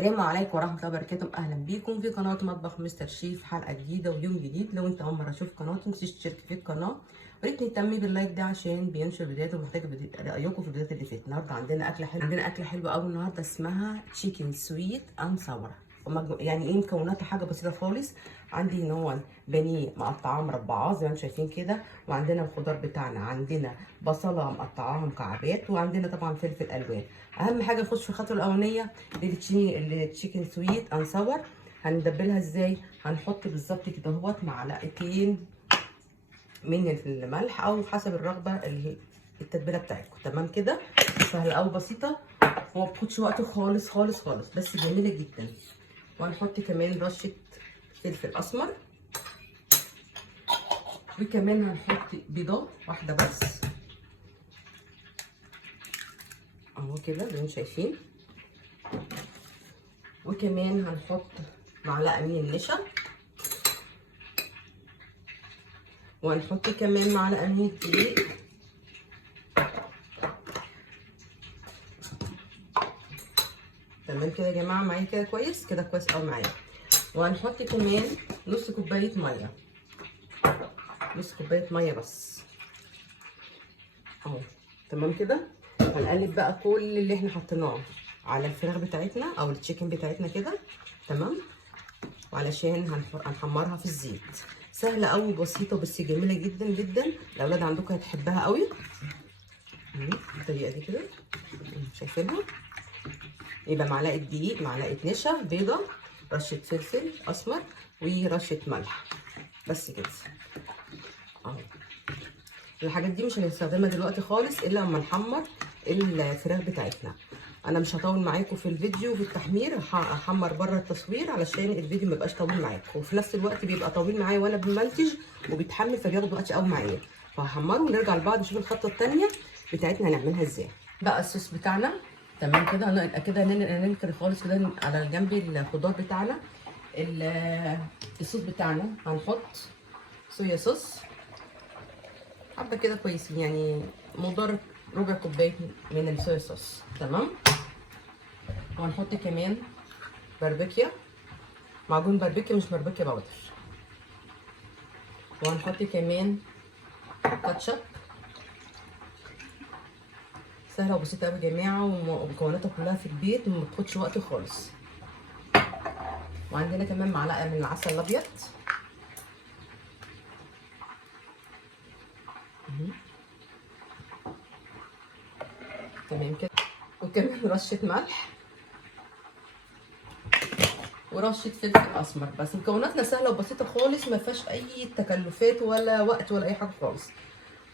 السلام عليكم ورحمه الله وبركاته. اهلا بيكم في قناه مطبخ مستر شيف، حلقه جديده ويوم جديد. لو انت اول مره تشوف قناتي متنسيش تشترك في القناه، وريت تهتمي باللايك ده عشان بينشر فيديوهات ومحتاجه رايكم في الفيديوهات اللي فاتت. النهارده عندنا اكله حلوه قوي النهارده، اسمها تشيكن سويت اند ساور. يعني ايه مكوناتها؟ حاجه بسيطه خالص. عندي ان هو بانيه مقطعاه مربعات زي ما انتم شايفين كده، وعندنا الخضار بتاعنا، عندنا بصله مقطعاها مكعبات، وعندنا طبعا فلفل الوان. اهم حاجه نخش في الخطوه الاولانيه للتشيكن سويت اند ساور. هندبلها ازاي؟ هنحط بالظبط كده اهوت معلقتين من الملح او حسب الرغبه التتبيله بتاعتكم. تمام كده، سهله او بسيطه وما بتاخدش وقت خالص خالص خالص، بس جميله جدا. وهنحط كمان رشه فلفل اسمر، وكمان هنحط بيضه واحده بس اهو كده زي ما شايفين. وكمان هنحط معلقه من النشا، وهنحط كمان معلقه من الدقيق. تمام كده يا جماعه، معايا كده كويس كده، كويس قوي معايا. وهنحط كمان نص كوبايه ميه، نص كوبايه ميه بس اهو. تمام كده. هنقلب بقى كل اللي احنا حطيناه على الفراخ بتاعتنا او التشيكن بتاعتنا كده. تمام، وعلشان هنحمرها في الزيت. سهله قوي وبسيطه بس جميله جدا جدا. الاولاد عندكم هتحبها قوي بالطريقه دي كده. شايفينها؟ يبقى معلقه دقيق، معلقه نشا، بيضه، رشه فلفل اسمر، ورشه ملح، بس كده اهو. الحاجات دي مش هنستخدمها دلوقتي خالص الا لما نحمر الفراخ بتاعتنا. انا مش هطول معاكم في الفيديو في التحمير، هحمر بره التصوير علشان الفيديو ما يبقاش طويل معاكم، وفي نفس الوقت بيبقى طويل معايا وانا بمنتج وبيتحمل فبياخد وقت قوي معايا. فهحمره ونرجع لبعض نشوف الخطوه الثانيه بتاعتنا هنعملها ازاي. بقى الصوص بتاعنا تمام كده، هنبقى كده ننكر خالص كده على جنب الخضار بتاعنا. الصوص بتاعنا هنحط صويا صوص حبه كده كويسين، يعني مقدار ربع كوبايه من الصويا صوص. تمام. وهنحط كمان باربيكيا، معجون باربيكيا مش باربيكيا باودر. وهنحط كمان كاتشب. سهله وبسيطه قوي يا جماعه، ومكوناتها كلها في البيت وما بتاخدش وقت خالص. وعندنا كمان معلقه من العسل الابيض. تمام كده. وكمان رشه ملح ورشه فلفل اسمر. بس مكوناتنا سهله وبسيطه خالص، ما فيهاش اي تكلفات ولا وقت ولا اي حاجه خالص.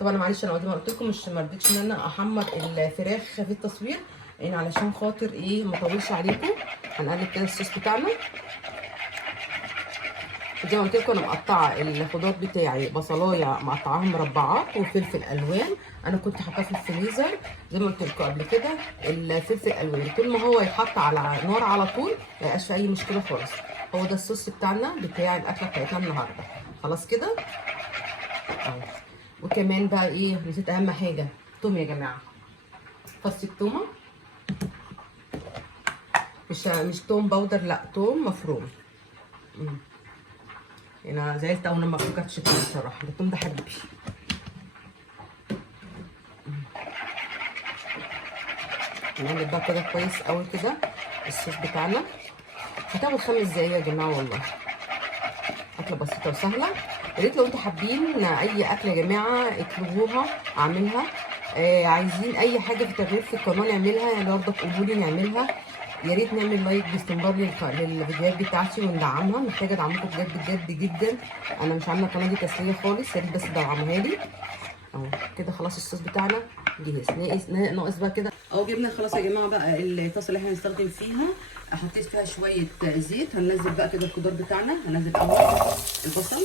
طبعا معلش انا زي ما قلت لكم مش مرضتش ان انا احمر الفراخ في التصوير، يعني علشان خاطر ايه ما اطولش عليكم. هنقلب كده الصوص بتاعنا. زي ما قلت لكم انا مقطعه الخضار بتاعي، بصلايه مقطعاها مربعات وفلفل الوان. انا كنت حاطاه في الفريزر زي ما قلت لكم قبل كده. الفلفل الالوان طول ما هو يتحط على نار على طول ما يبقاش اي مشكله خالص. هو ده الصوص بتاعنا بتاع الاكله بتاعتنا النهارده. خلاص كده اهو. وكمان بقى ايه، نسيت اهم حاجه، توم يا جماعه. فص التومه، مش توم باودر، لا توم مفروم. انا زعلت اول لما فكرتش فيه الصراحه، ده التوم ده حبيبي. نقلب بقى كده كويس قوي كده الصوص بتاعنا. هتاخد 5 دقايق يا جماعه، والله اكله بسيطه وسهله. يا ريت لو انتوا حابين اي اكله يا جماعه اطلبوها اعملها. عايزين اي حاجه في تغيير في القناه نعملها، يعني برضه قولوا لي نعملها. يا ريت نعمل لايك باستمرار للفيديوهات بتاعتي وندعمها، محتاجه ادعمكم بجد بجد جدا. انا مش عامله القناه دي تسليه خالص، يا ريت بس تدعموها لي اهو. كده خلاص الصوص بتاعنا جهز. ناقص بقى كده اهو. جبنا خلاص يا جماعه بقى الطاسه اللي احنا هنستخدم فيها، حطيت فيها شويه زيت. هننزل بقى كده الخضار بتاعنا. هننزل اول البصل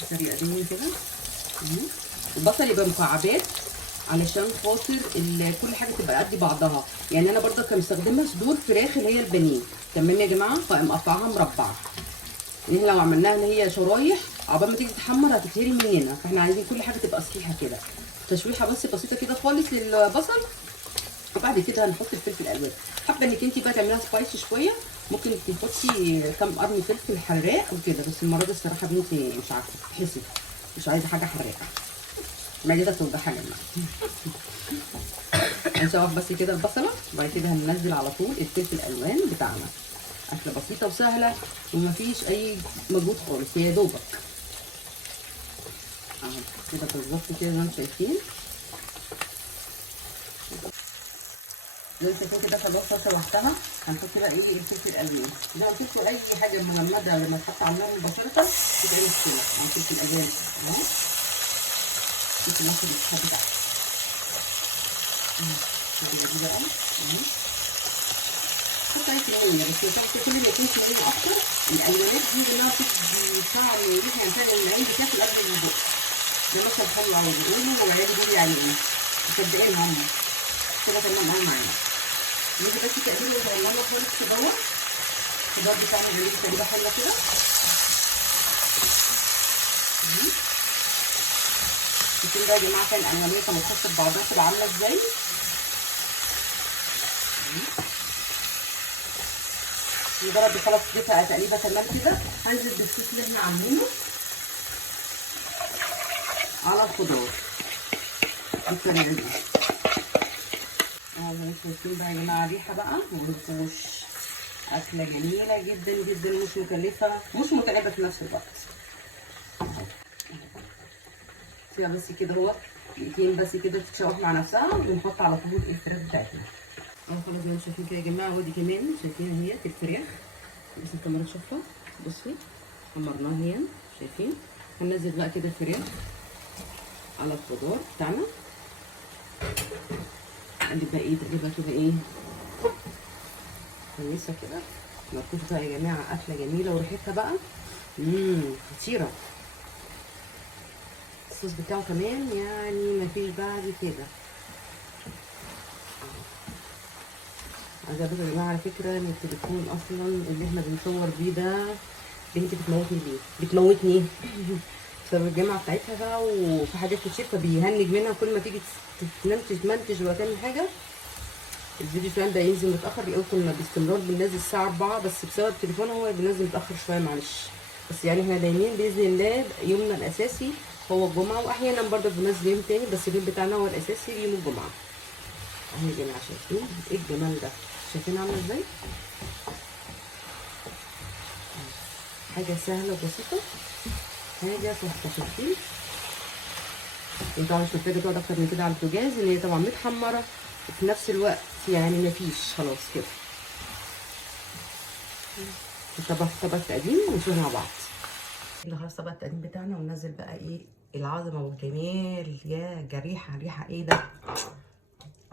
بالطريقه دي كده. البصل يبقى مكعبات علشان خاطر كل حاجه تبقى قد بعضها. يعني انا برضه كان مستخدمه صدور فراخ اللي هي البانيه. تمام يا جماعه، فمقطعاها مربع. يعني لو عملناها ان هي شرايح عقبال ما تيجي تتحمر هتتهري مننا، فاحنا عايزين كل حاجه تبقى صحيحه كده. تشويحه بس بسيطه كده خالص للبصل وبعد كده هنحط الفلفل الالوان. حابه انك انت بقى تعمليها سبايسي شويه، ممكن تحطي كام قرن فلفل حراق وكده، بس المره دي الصراحه بنتي مش عارفه تحسي مش عايزه حاجه حراقه، معدتها توجعها يا جماعه. هنشوح بس كده البصله، وبعد كده هننزل على طول الفلفل الالوان بتاعنا. اكله بسيطه وسهله ومفيش اي مجهود خالص، هي يا دوبك اهو كده بالظبط كده زي ما انتم شايفين. زي ما شايفين كده خلاص شوحتها. هنحط بقى ايه الفلفل الالوان. زي ما قلت اي حاجه مجمده لما تحط على النار مباشره تتعمل كده. يعني الفلفل الالوان اهو ممكن ناخد الحبه بتاعتها دي بقى اهو. حط عليه كميه بس كل ما يكون كميه اكتر. الالوانات دي كلها بتدي طعم ريحه يعني فعلا العين بتاكل قبل البق. ده مثلا حلو قوي بيقولوا وعيالي بيقولوا يعني ايه مصدقين هم كده تمام قوي معانا. نيجي بس تقليبه صغننه خالص كده اهو. الخضار بتاعنا جميل تقليبه حلوه كده. شوفوا بقى يا جماعه كان الالوانيه كانت بتخش في بعضها تبقى عامله ازاي. مجرد خلاص اديتها تقليبه تمام كده، هنزل بالصوص اللي احنا عاملينه على الخضار بالطريقه دي. اهو شايفين بقى يا جماعه الريحه بقى مبقولكوش. اكله جميله جدا جدا، مش مكلفه مش متعبه في نفس الوقت. سيبها بس كده اهو دقيقتين بس كده تتشوح مع نفسها، ونحط على طول الفراخ بتاعتنا. اهو خلاص زي ما انتم شايفين كده يا جماعه. ودي كمان شايفين اهي الفراخ بس الكاميرا تشوفها. بصي حمرناها اهي شايفين. هننزل بقى كده الفراخ على الخضار بتاعنا. نقلب بقى ايه تقليبها كده ايه كويسه كده. نركز بقى يا جماعه اكله جميله وريحتها بقى خطيره. الصوص بتاعه كمان يعني مفيش بعد كده. عايزه اقول يا جماعه على فكره ان التليفون اصلا اللي احنا بنصور بيه ده بنتي بتموتني بيه بتموتني بسبب الجامعه بتاعتها بقى، وفي حاجات كتير فبيهنج منها. كل ما تيجي تنام تمنتج ولا تعمل حاجه الفيديو فعلا ده ينزل متاخر. الاول كنا باستمرار بننزل الساعه 4 بس بسبب التليفون هو بينزل متاخر شويه معلش. بس يعني احنا دايمين باذن الله يومنا الاساسي هو الجمعه، واحيانا برضه بننزل يوم تاني بس اليوم بتاعنا هو الاساسي يوم الجمعه. اهي يا جماعه شايفين ايه الجمال ده؟ شايفين عامله ازاي؟ حاجه سهله وبسيطه، حاجه تحفه. شايفين انت طبعا مش محتاجه تقعد اكتر من كده على البوتاجاز، اللي هي طبعا متحمره وفي نفس الوقت يعني مفيش خلاص كده. طبق التقديم ونشوف مع بعض. كده خلاص طبق التقديم بتاعنا، وننزل بقى ايه العظمه والجمال. يا جريحه ريحه ايه ده؟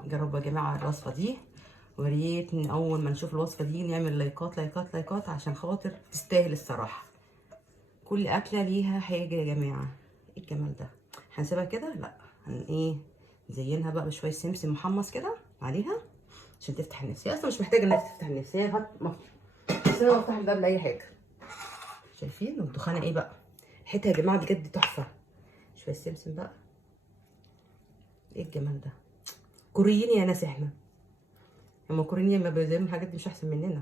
جربوا يا جماعه الوصفه دي، وريت ان اول ما نشوف الوصفه دي نعمل لايكات لايكات لايكات عشان خاطر تستاهل الصراحه. كل اكله ليها حاجه يا جماعه. ايه الجمال ده؟ هنسيبها كده؟ لا ايه نزينها بقى بشويه سمسم محمص كده عليها عشان تفتح النفس. هي اصلا مش محتاجه انها تفتح النفس، هي بس انا بفتح الباب لاي حاجه. شايفين والدخانه ايه بقى ريحتها يا جماعه بجد تحفه. شويه سمسم بقى. ايه الجمال ده؟ كوريين يا ناس احنا. هما كوريين ما بيعملوا الحاجات دي مش احسن مننا.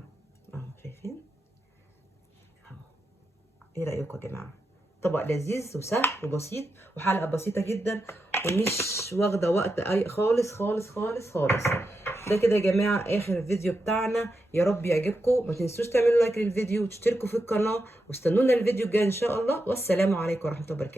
اهو شايفين اهو. ايه رايكم يا جماعه؟ طبق لذيذ وسهل وبسيط وحلقه بسيطه جدا ومش واخده وقت اي خالص خالص خالص خالص. ده كده يا جماعه اخر الفيديو بتاعنا. يا رب يعجبكم. ما تنسوش تعملوا لايك للفيديو وتشتركوا في القناه، واستنونا الفيديو الجاي ان شاء الله. والسلام عليكم ورحمه الله وبركاته.